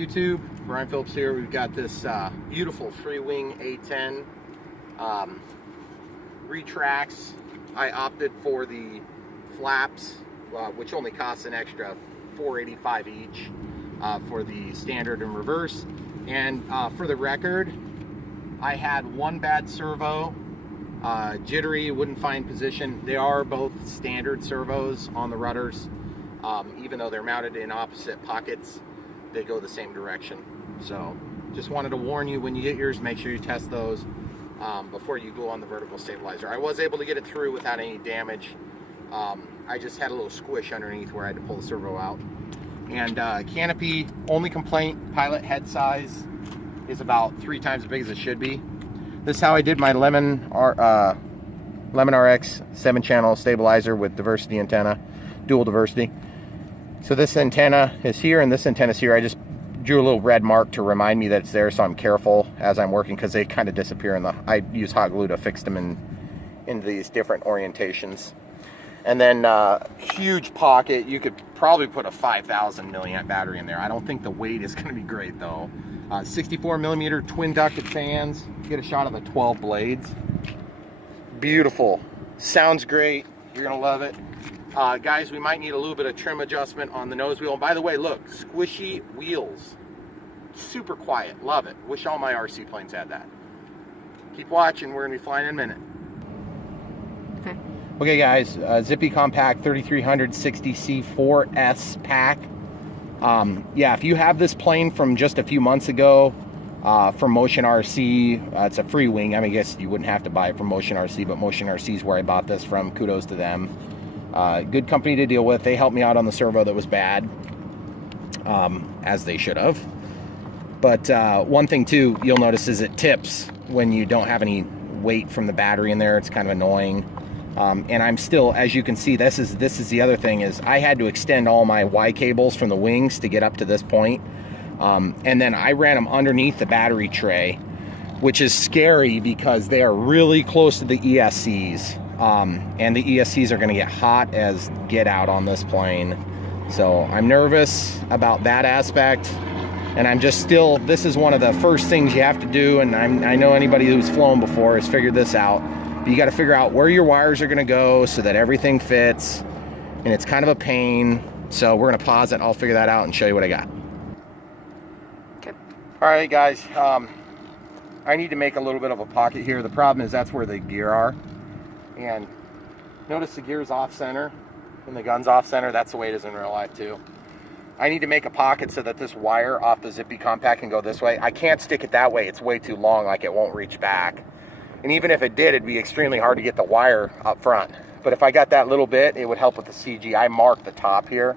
YouTube, Brian Phillips here. We've got this beautiful Freewing A-10 retracts. I opted for the flaps, which only costs an extra $4.85 each for the standard and reverse. And for the record, I had one bad servo, jittery, wouldn't find position. They are both standard servos on the rudders, even though they're mounted in opposite pockets. They go the same direction. So just wanted to warn you, when you get yours, make sure you test those before you go on the vertical stabilizer. I was able to get it through without any damage. I just had a little squish underneath where I had to pull the servo out. And canopy, only complaint, pilot head size is about 3 times as big as it should be. This is how I did my Lemon RX 7-channel stabilizer with diversity antenna, dual diversity. So this antenna is here and this antenna is here. I just drew a little red mark to remind me that it's there, so I'm careful as I'm working because they kind of disappear in the, I use hot glue to fix them in these different orientations. And then huge pocket. You could probably put a 5,000 milliamp battery in there. I don't think the weight is going to be great though. 64 millimeter twin ducted fans. Get a shot of the 12 blades. Beautiful. Sounds great. You're going to love it. Guys, we might need a little bit of trim adjustment on the nose wheel. And by the way, look, squishy wheels. Super quiet. Love it. Wish all my RC planes had that. Keep watching. We're going to be flying in a minute. Okay, guys. Zippy Compact 3360C 4S pack. Yeah, if you have this plane from just a few months ago from Motion RC, it's a Freewing. I mean, I guess you wouldn't have to buy it from Motion RC, but Motion RC is where I bought this from. Kudos to them. Good company to deal with. They helped me out on the servo that was bad, as they should have. But one thing too you'll notice is it tips when you don't have any weight from the battery in there. It's kind of annoying. And I'm still, as you can see, this is the other thing, is I had to extend all my Y cables from the wings to get up to this point. And then I ran them underneath the battery tray, which is scary because they are really close to the ESCs. And the ESCs are going to get hot as get out on this plane. So I'm nervous about that aspect. And I'm just still, this is one of the first things you have to do. And I know anybody who's flown before has figured this out. But you got to figure out where your wires are going to go so that everything fits. And it's kind of a pain. So we're going to pause it. I'll figure that out and show you what I got. Okay. All right, guys. I need to make a little bit of a pocket here. The problem is that's where the gear are. And notice the gear's off center and the gun's off center. That's the way it is in real life too. I need to make a pocket so that this wire off the Zippy Compact can go this way. I can't stick it that way. It's way too long, like it won't reach back. And even if it did, it'd be extremely hard to get the wire up front. But if I got that little bit, it would help with the CG. I marked the top here.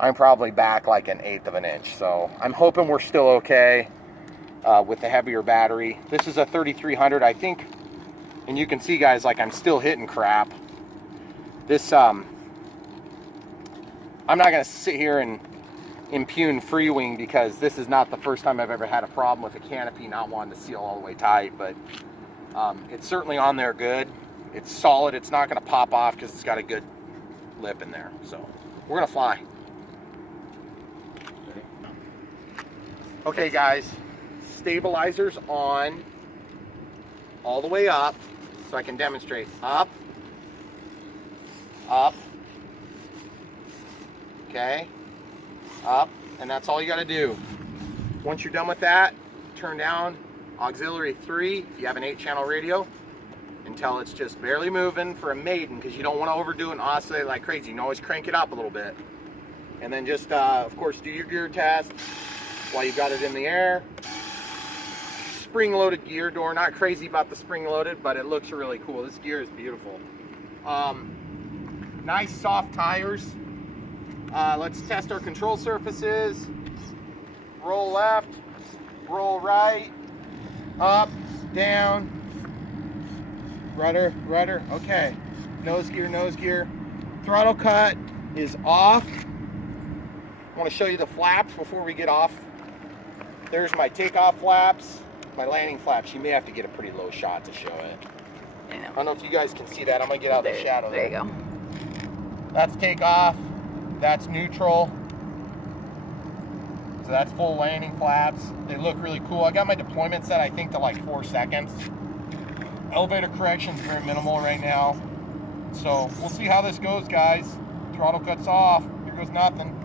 I'm probably back like 1/8 of an inch. So I'm hoping we're still okay with the heavier battery. This is a 3300, I think. And you can see, guys, like I'm still hitting crap. This, I'm not going to sit here and impugn Freewing because this is not the first time I've ever had a problem with a canopy not wanting to seal all the way tight. But it's certainly on there good. It's solid. It's not going to pop off because it's got a good lip in there. So we're going to fly. Okay, guys. Stabilizers on all the way up. So I can demonstrate up, up, okay, up, and that's all you got to do. Once you're done with that, turn down auxiliary 3 if you have an 8-channel radio until it's just barely moving for a Maiden, because you don't want to overdo it and oscillate like crazy. You can always crank it up a little bit. And then just, of course, do your gear test while you've got it in the air. Spring-loaded gear door. Not crazy about the spring-loaded, but it looks really cool. This gear is beautiful. Nice soft tires. Let's test our control surfaces. Roll left, roll right, up, down, rudder, rudder. Okay. Nose gear, nose gear. Throttle cut is off. I want to show you the flaps before we get off. There's my takeoff flaps. My landing flaps. You may have to get a pretty low shot to show it. I know. I don't know if you guys can see that. I'm going to get out of the shadow. There you go. That's takeoff. That's neutral. Does that's full landing flaps. They look really cool. I got my deployment set, I think, to like 4 seconds. Elevator correction is very minimal right now. So we'll see how this goes, guys. Throttle cuts off. Here goes nothing.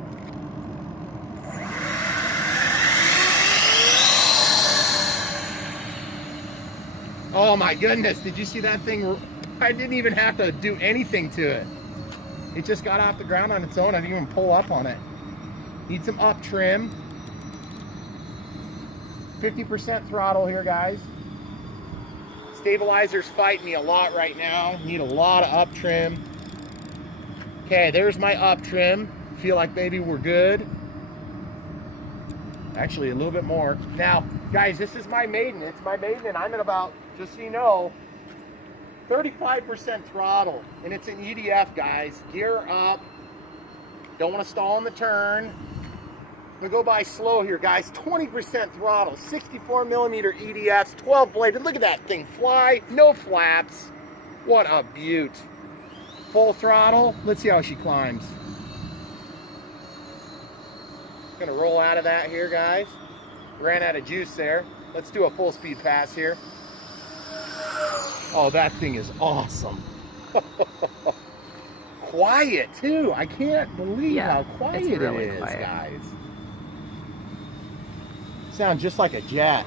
Oh my goodness, did you see that thing? I didn't even have to do anything to it. It just got off the ground on its own. I didn't even pull up on it. Need some up trim. 50% throttle here, guys. Stabilizer's fighting me a lot right now. Need a lot of up trim. Okay, there's my up trim. Feel like maybe we're good. Actually, a little bit more. Now, guys, this is my Maiden. It's my Maiden, and I'm at about, just so you know, 35% throttle. And it's an EDF, guys. Gear up. Don't want to stall in the turn. I'm gonna go by slow here, guys. 20% throttle, 64 millimeter EDFs, 12 bladed. Look at that thing fly, no flaps. What a beaut. Full throttle. Let's see how she climbs. Gonna roll out of that here, guys. Ran out of juice there. Let's do a full speed pass here. Oh, that thing is awesome. Quiet too. I can't believe how quiet it is, guys. Sounds just like a jet.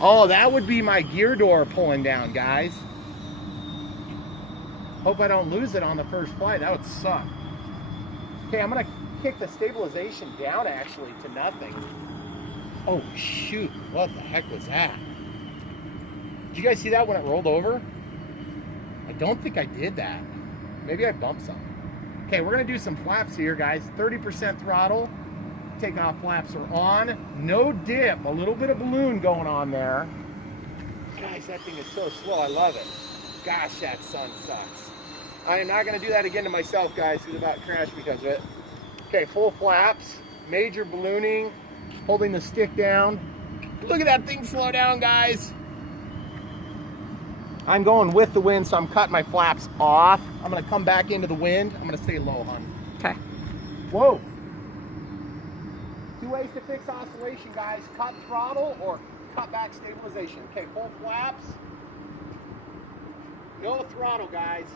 Oh, that would be my gear door pulling down, guys. Hope I don't lose it on the first flight. That would suck. Okay, I'm gonna kick the stabilization down actually to nothing. Oh shoot, what the heck was that? Did you guys see that when it rolled over? I don't think I did that. Maybe I bumped something. Okay, we're gonna do some flaps here, guys. 30% throttle. Takeoff flaps are on. No dip. A little bit of balloon going on there. Guys, that thing is so slow. I love it. Gosh, that sun sucks. I am not going to do that again to myself, guys, who's about to crash because of it. Okay, full flaps. Major ballooning. Holding the stick down. Look at that thing slow down, guys. I'm going with the wind, so I'm cutting my flaps off. I'm going to come back into the wind. I'm going to stay low, hon. Okay. Whoa. Two ways to fix oscillation, guys. Cut throttle or cut back stabilization. Okay, full flaps. No throttle, guys.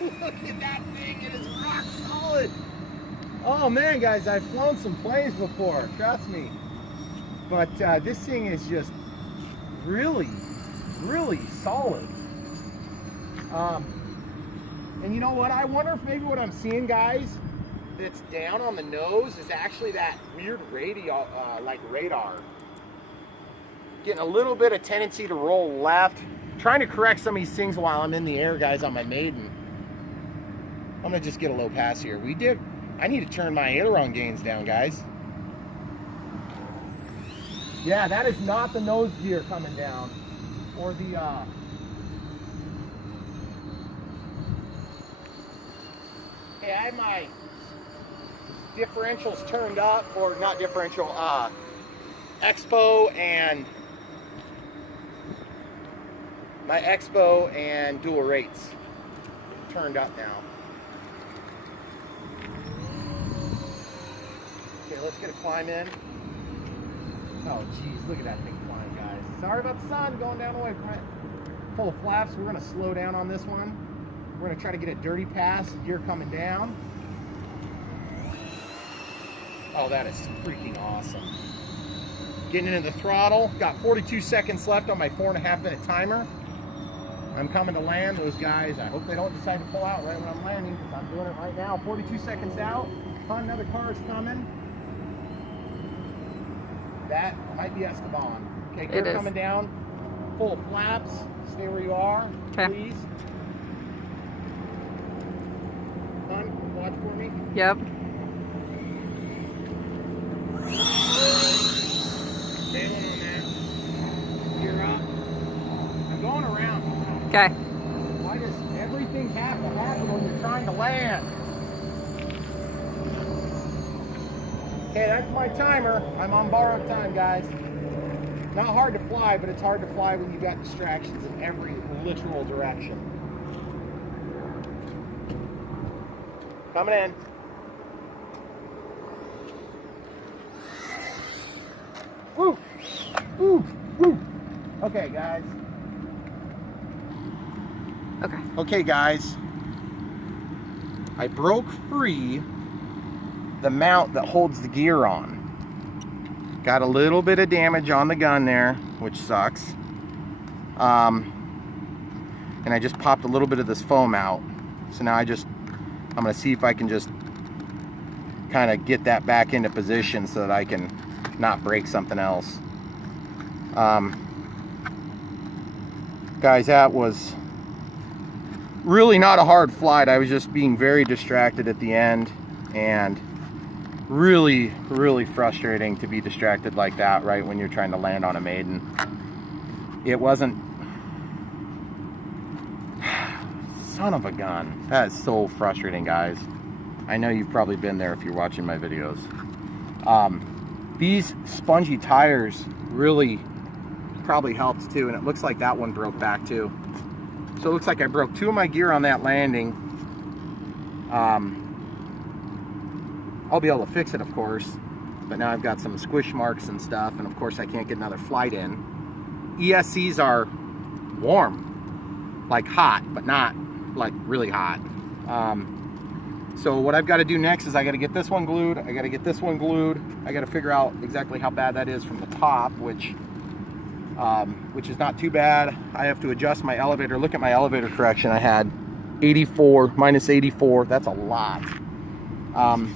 Look at that thing. It is rock solid. Oh, man, guys, I've flown some planes before. Trust me. But this thing is just really, really solid. And you know what? I wonder if maybe what I'm seeing, guys, that's down on the nose is actually that weird radio, like radar. Getting a little bit of tendency to roll left. Trying to correct some of these things while I'm in the air, guys, on my Maiden. I'm gonna just get a low pass here. I need to turn my aileron gains down, guys. Yeah, that is not the nose gear coming down. Or the, okay, I have my differentials turned up, or not differential, Expo and my Expo and dual rates turned up now. Okay, let's get a climb in. Oh geez, look at that thing flying, guys. Sorry about the sun going down away from it. Full of flaps. We're gonna slow down on this one. We're gonna try to get a dirty pass. Gear coming down. Oh, that is freaking awesome. Getting into the throttle. Got 42 seconds left on my 4.5 minute timer. I'm coming to land. Those guys, I hope they don't decide to pull out right when I'm landing, because I'm doing it right now. 42 seconds out. Another car is coming. That might be Esteban. Okay, gear coming down. Full flaps. Stay where you are, please. Hon, watch for me. Yep. Bailing on that. Gear up. I'm going around. Okay. Why does everything have to happen when you're trying to land? Okay, that's my timer. I'm on borrowed time, guys. Not hard to fly, but it's hard to fly when you've got distractions in every literal direction. Coming in. Ooh, ooh. Okay, guys. Okay, guys. I broke free the mount that holds the gear on. Got a little bit of damage on the gun there, which sucks. And I just popped a little bit of this foam out. So now I'm gonna see if I can just kind of get that back into position so that I can not break something else. Guys, that was really not a hard flight. I was just being very distracted at the end, and really frustrating to be distracted like that right when you're trying to land on a Maiden. It wasn't... Son of a gun. That is so frustrating, guys. I know you've probably been there if you're watching my videos. These spongy tires really probably helps too, and it looks like that one broke back too. So it looks like I broke 2 of my gear on that landing. I'll be able to fix it, of course, but now I've got some squish marks and stuff, and of course I can't get another flight in. ESCs are warm, like hot, but not like really hot. So what I've got to do next is I got to get this one glued, I got to get this one glued, I got to figure out exactly how bad that is from the top, which is not too bad. I have to adjust my elevator. Look at my elevator correction. I had 84, minus 84. That's a lot.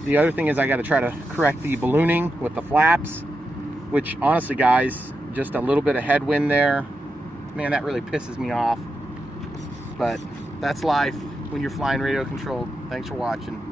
The other thing is I got to try to correct the ballooning with the flaps, which honestly, guys, just a little bit of headwind there, man, that really pisses me off. But that's life when you're flying radio controlled. Thanks for watching.